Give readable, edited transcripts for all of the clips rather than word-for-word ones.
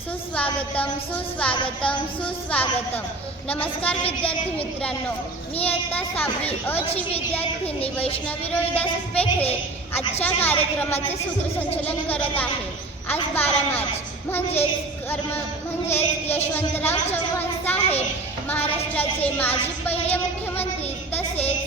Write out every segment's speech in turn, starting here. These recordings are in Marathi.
सुस्वागतम सुस्वागतम सुस्वागतम. नमस्कार विद्यार्थी मित्रांनो, मी इयत्ता 6वी अ ची विद्यार्थिनी वैष्णवी रोहिदास पेखरे आजच्या कार्यक्रमाचे सूत्रसंचालन करत आहे. आज 12 मार्च म्हणजेच यशवंतराव चव्हाण साहेब महाराष्ट्राचे माजी पहिले मुख्यमंत्री तसेच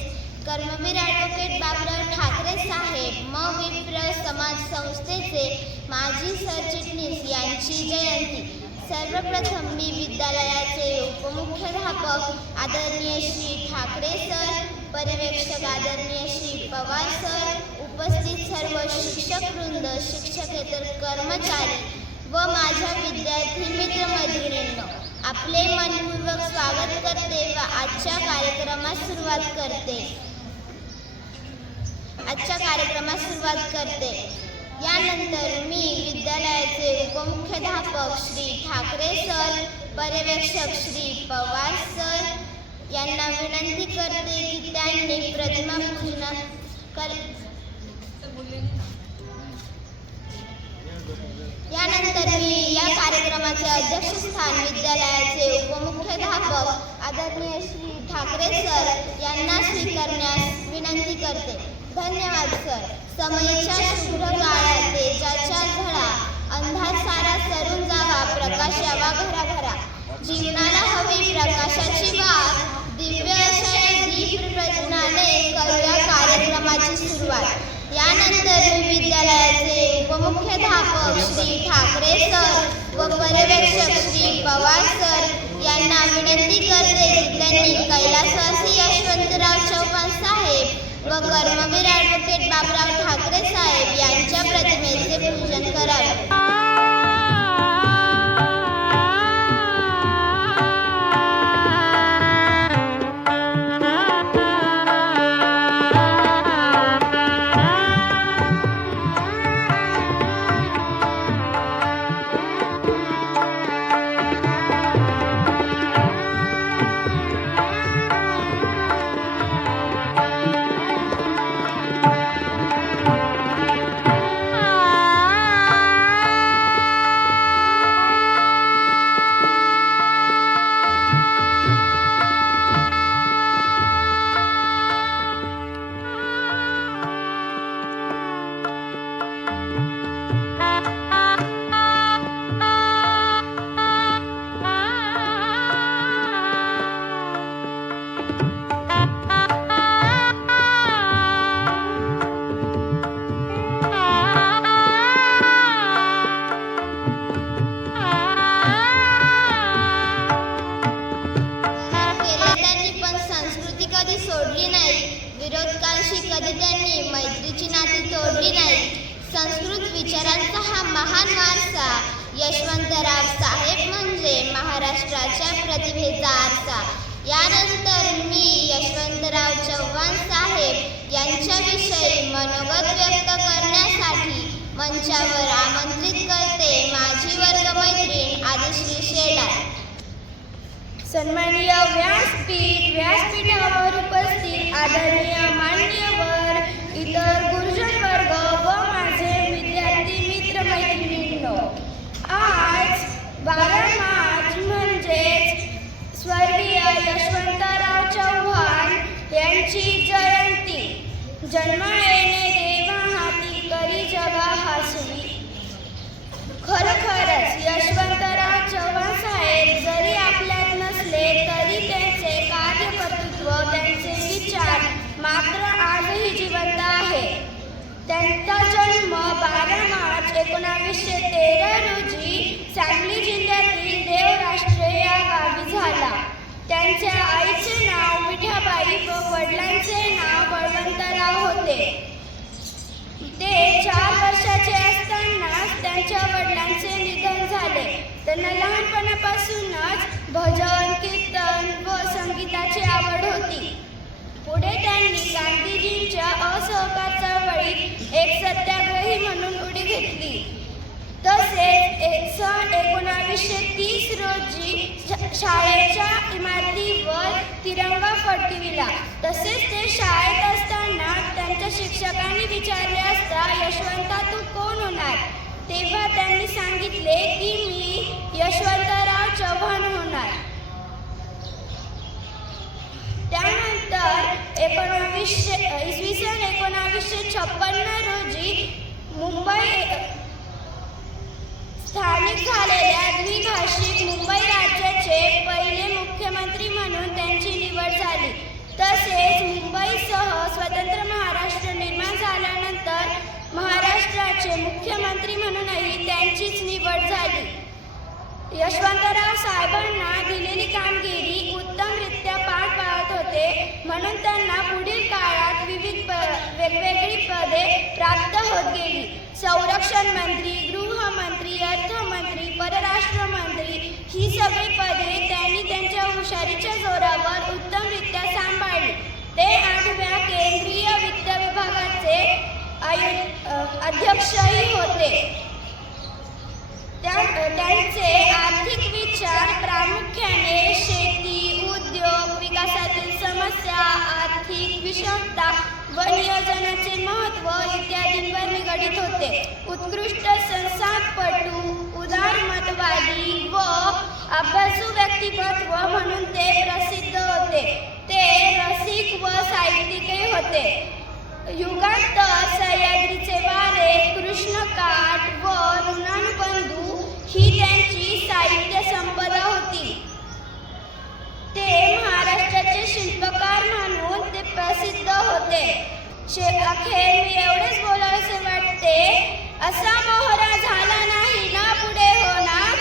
कर्मवीर ॲडव्होकेट बाबुराव ठाकरे साहेब विप्र समाज संस्थेचे माजी सरचिटणीस यांची जयंती. सर्वप्रथम मी विद्यालयाचे उपमुख्याध्यापक आदरणीय श्री ठाकरे सर, पर्यवेक्षक आदरणीय श्री पवार सर, उपस्थित सर्व शिक्षकवृंद, शिक्षकेतर कर्मचारी व माझ्या विद्यार्थी मित्रमैत्रिणींनो, आपले मनपूर्वक स्वागत करते व आजच्या कार्यक्रमास सुरुवात करते. यानंतर मी विद्यालयाचे उपमुख्याध्यापक श्री ठाकरे सर, पर्यवेक्षक श्री पवार सर यांना विनंती करते की त्यांनी प्रतिमा पूजन यानंतर मी या कार्यक्रमाचे अध्यक्षस्थान विद्यालयाचे उपमुख्याध्यापक आदरणीय श्री ठाकरे सर यांना स्वीकारण्यास विनंती करते. धन्यवाद सर. समयीच्या शुभ्र काळात तेजाच्या झळा, अंधार सारा सरून जावा, प्रकाश यावा घराघरा. जीवनाला हवी प्रकाशाची वाट, दिव्य अशा या दीप प्रज्वलनाने करूया कार्यक्रमाची सुरुवात. यानंतर विद्यालयाचे उपमुख्याध्यापक श्री ठाकरे सर व पर्यवेक्षक श्री पवार सर यांना विनंती करते की त्यांनी कैलासवासी यशवंतराव चव्हाण साहेब व कर्मवीर ॲडव्होकेट बाबुराव ठाकरे साहेब यांच्या प्रतिमेचे पूजन करावे. कधी त्यांनी मैत्रीची नाती तोडली नाही. संस्कृत विचारांचा हा महान वारसा, यशवंतराव साहेब म्हणजे महाराष्ट्राच्या प्रतिभेचा आरसा. यानंतर मी यशवंतराव चव्हाण साहेब यांच्याविषयी मनोगत व्यक्त करण्यासाठी मंचावर आमंत्रित करते माझी वर्गमैत्रीण आदिश्री शेलार. सन्माननीय व्यासपीठावर उपस्थित आदरणीय मान्यवर, इतर गुरुजन वर्ग व माझे विद्यार्थी मित्र मैत्रिणींनो, आज 12 मार्च म्हणजेच स्वर्गीय यशवंतराव चव्हाण यांची जयंती. जन्म येणे देवा हाती, करी जगा हासवी. खरोखरच यशवंतराव चव्हाण साहेब जरी आपल्यात नसले तरी त्यांचे कार्यकर्तृत्व, त्यांचे विचार मात्र आजही जिवंत आहे. त्यांचा जन्म 12 मार्च 1913 रोजी सांगली जिल्ह्यातील देवराष्ट्रे या गावी झाला. त्यांच्या आईचे नाव विठाबाई व वडिलांचे नाव बळवंतराव होते. ते 4 वर्षाचे असतानाच त्यांच्या वडिलांचे निधन झाले. त्यांना लहानपणापासूनच भजन, कीर्तन व संगीताची आवड होती. पुढे त्यांनी गांधीजींच्या असहकार चळवळीत एक सत्याग्रही म्हणून उडी घेतली. तसेच सन 1930 रोजी शाळेच्या इमारतीवर तिरंगा फडकविला. तसेच ते शाळेत असताना त्यांच्या शिक्षकांनी विचारले असता, यशवंता तू कोण होणार? तेव्हा त्यांनी सांगितले की मी यशवंतराव चव्हाण होणार. त्यानंतर 1956 रोजी मुंबई स्थानिक झालेल्या द्विभाषिक मुंबई राज्याचे पहिले मुख्यमंत्री म्हणून त्यांची निवड झाली. तसेच मुंबईसह स्वतंत्र महाराष्ट्र निर्माण झाल्यानंतर महाराष्ट्राचे मुख्यमंत्री म्हणूनही त्यांचीच निवड झाली. यशवंतराव साहेबांना दिलेली कामगिरी उत्तमरित्या पार पाडत होते, म्हणून त्यांना पुढील काळात विविध वेगवेगळी पदे प्राप्त होत गेली. संरक्षण मंत्री, गृहमंत्री, अर्थमंत्री, परराष्ट्र मंत्री ही सगळी पदे त्यांनी त्यांच्या हुशारीच्या जोरावर उत्तमरित्या सांभाळली. ते 8व्या केंद्रीय वित्त विभागाचे अध्यक्षही होते. त्यांचे आर्थिक विचार प्रामुख्याने शेती, उद्योग, विकासातील समस्या, आर्थिक विषमता व नियोजनाचे महत्त्व इत्यादींवर निगडीत होते. उत्कृष्ट संवादपटू, उदारमतवादी व अभ्यासू व्यक्तिमत्व म्हणून ते प्रसिद्ध होते. ते रसिक व साहित्यिकही होते. युगांतर, सह्याद्रीचे वारे, कृष्णकाठ व ऋणानुबंधू ही त्यांची साहित्य संपदा होती. ते महाराष्ट्राचे शिल्पकार म्हणून ते प्रसिद्ध होते. अखेर मी एवढेच बोलावेसे वाटते, असा मोहरा झाला नाही ना पुढे होणार,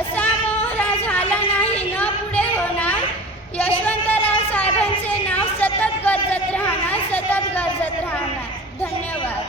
असा मोहरा झाला नाही ना पुढे होणार. यशवंतराव साहेबांचे नाव सतत गरजत राहणार, सतत गरजत राहणार. धन्यवाद.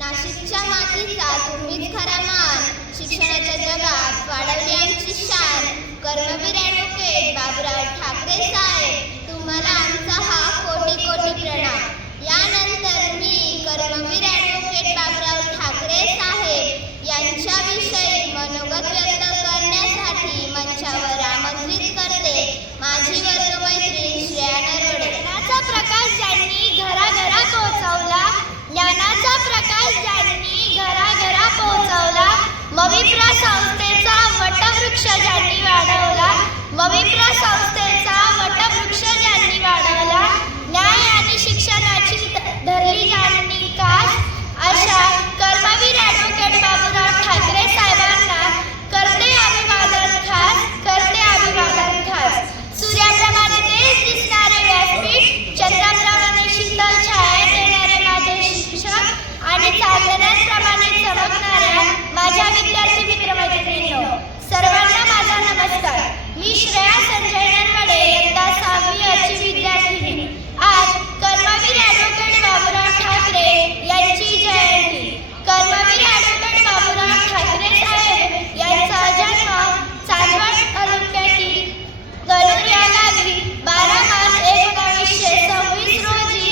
नाशिकच्या मातीचा तुम्हीच खरा मान, शिक्षणाच्या जगात वाढवली आमची शान. कर्मवीर ॲडव्होकेट बाबुराव ठाकरे साहेब, तुम्हाला आमचा हा कोटी कोटी प्रणाम. यानंतर मी कर्मवीर ॲडव्होकेट बाबुराव ठाकरे साहेब यांच्याविषयी मनोगत व्यक्त करण्यासाठी मंचावर आमंत्रित करते माझी वर्गमैत्रीण श्रेया नरोडे. ज्ञानाचा प्रकाश ज्यांनी घराघरा पोहोचवला, ज्ञानाचा प्रकाश ज्यांनी घराघरा पोहोचवला, मविप्र संस्थेचा वटवृक्ष ज्यांनी वाढवला, मविप्र संस्थेचा वटवृक्ष ज्यांनी वाढवला, न्याय आणि शिक्षणाची धरली ज्यांनी कास, अशा कर्मवीर ॲडव्होकेट बाबुराव ठाकरे साहेबांना करते अभिवादन खास, करते अभिवादन खास. सूर्याप्रमाणे तेच दिसणारे व्यासपीठ, चंद्राप्रमाणे शीतल छाया देणारे माझे शिक्षक आणि चांदण्यांप्रमाणे चमकणाऱ्या माझ्या विद्यार्थी मित्रमैत्रिणींनो, सर्वांना माझा नमस्कार. मी श्रेया संजय नरवडे, इयत्ता 6वी ची विद्यार्थिनी. आज कर्मवीर ॲडव्होकेट बाबुराव ठाकरे यांची जयंती. कर्मवीर ॲडव्होकेट बाबुराव ठाकरे साहेब यांचा जन्म चांदवड तालुक्यातील गणूर या गावी 12 मार्च 1926 रोजी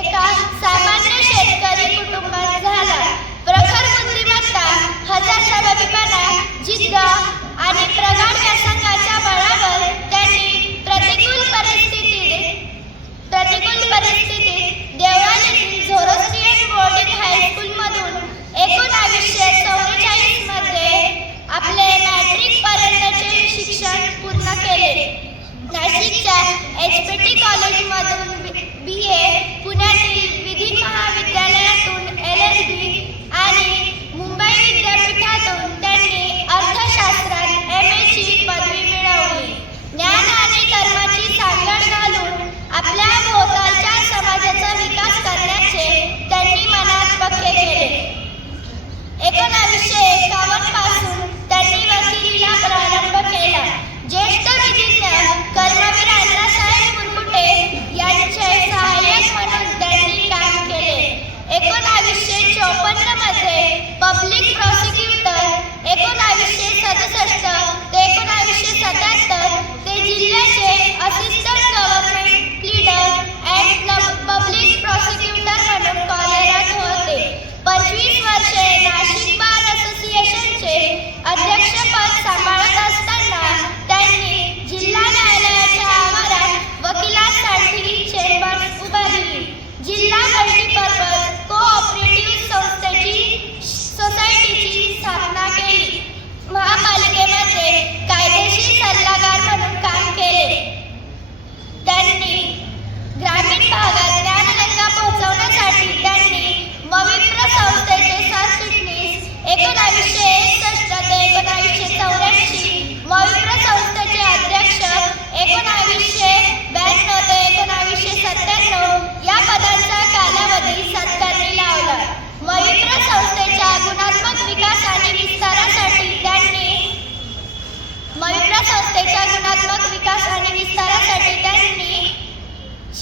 एका सामान्य शेतकरी कुटुंबात झाला. प्रखर बुद्धिमत्ता, हजार सबबीपणा, जिद्द आणि प्रगाढ व्यासंगाच्या बळावर त्यांनी प्रतिकूल परिस्थितीत देवळालीतील झोरोस्ट्रियन बोर्डिंग हायस्कूलमधून 1944 मध्ये आपले मॅट्रिक पर्यंतचे शिक्षण पूर्ण केले. नाशिकच्या HPT कॉलेजमधून BA, पुण्यातील विधी महाविद्यालयातून LLB आणि मुंबई विद्यापीठातून त्यांनी अर्थशास्त्रात MA ची पदवी मिळवली. ज्ञान आणि कर्माची सांगड घालून आपल्या भोवतालच्या समाजाचा विकास करण्याचे त्यांनी मनात पक्के केले. 1951 पासून त्यांनी वकिलीला प्रारंभ केला. ज्येष्ठ विधिज्ञ कर्मवीर अण्णासाहेब मुरकुटे यांचे सहाय्यक म्हणून त्यांनी काम केले. 1954 मध्ये पब्लिक प्रॉसिक्युटर, 1967 ते 1977 ते जिल्ह्याचे assistant government leader and public prosecutor म्हणून कार्यरत होते. 25 वर्षे नाशिक बार असोसिएशन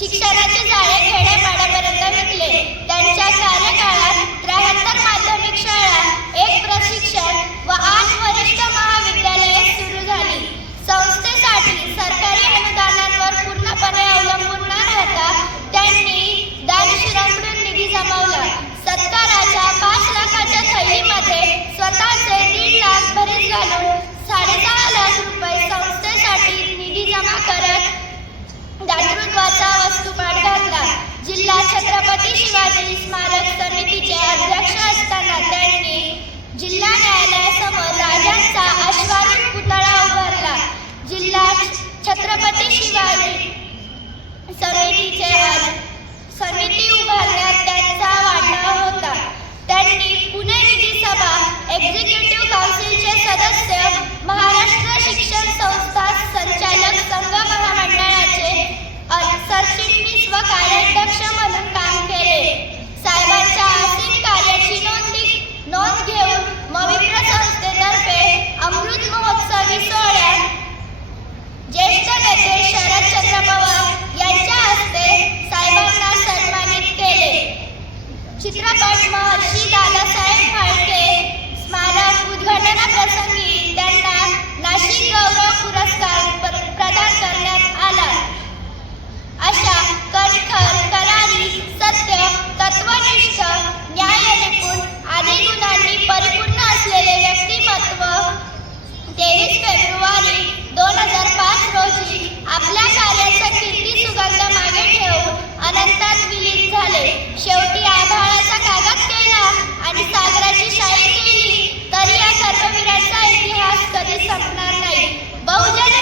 शिक्षणाचे जाळे खेड्यापाड्यापर्यंत विकले. त्यांच्या कार्यकाळात 73 माध्यमिक शाळा, 1 प्रशिक्षण व 8 वरिष्ठ महाविद्यालये सुरू झाली. संस्थेसाठी सरकारी अनुदानांवर पूर्णपणे अवलंबून न राहता त्यांनी दानशूरांकडून निधी जमवला. सत्काराच्या 5 लाखाच्या थैलीमध्ये स्वतःचे 1.5 लाख भरीस घालून 6.5 लाख रुपये संस्थेसाठी निधी जमा करत दातृत्वाचा वस्तुपाठ घातला. जिल्हा छत्रपती शिवाजी स्मारक समितीचे अध्यक्ष असताना त्यांनी जिल्हा न्यायालयासमोर राजांचा अश्वारूढ पुतळा उभारला. जिल्हा छत्रपती शिवाजी समिती उभारण्यात त्यांचा वाटा होता. त्यांनी पुणे विधी सभा, एक्झिक्युटिव्ह काउन्सिलचे सदस्य, महाराष्ट्र शिक्षण संस्था संचालक संघ महामंडळाचे सरचिटणीस व कार्याध्यक्ष म्हणून काम केले. साहेबांच्या असीम कार्याची नोंद घेऊन मविप्र संस्थेतर्फे अमृत महोत्सवी सोहळ्यात ज्येष्ठ नेते शरदचंद्र पवार यांच्या हस्ते साहेबांना सन्मानित केले. चित्रपट महर्षी दादासाहेब फाळके स्मारक उद्घाटनाप्रसंगी त्यांना नाशिक गौरव पुरस्कार प्रदान करण्यात आला. अशा कणखर, करारी, सत्य, तत्वनिष्ठ, न्यायनिपुण आदी गुणांनी परिपूर्ण असलेले व्यक्तिमत्व 23 फेब्रुवारी 2005 रोजी आपल्या कार्याचा कीर्ती सुगंध मागे ठेवून अनंतात विलीन झाले. शेवटी आभाळाचा कागद केला आणि सागराची शाही केली तरी या कर्मवीरांचा इतिहास कधी संपणार नाही. बहुजन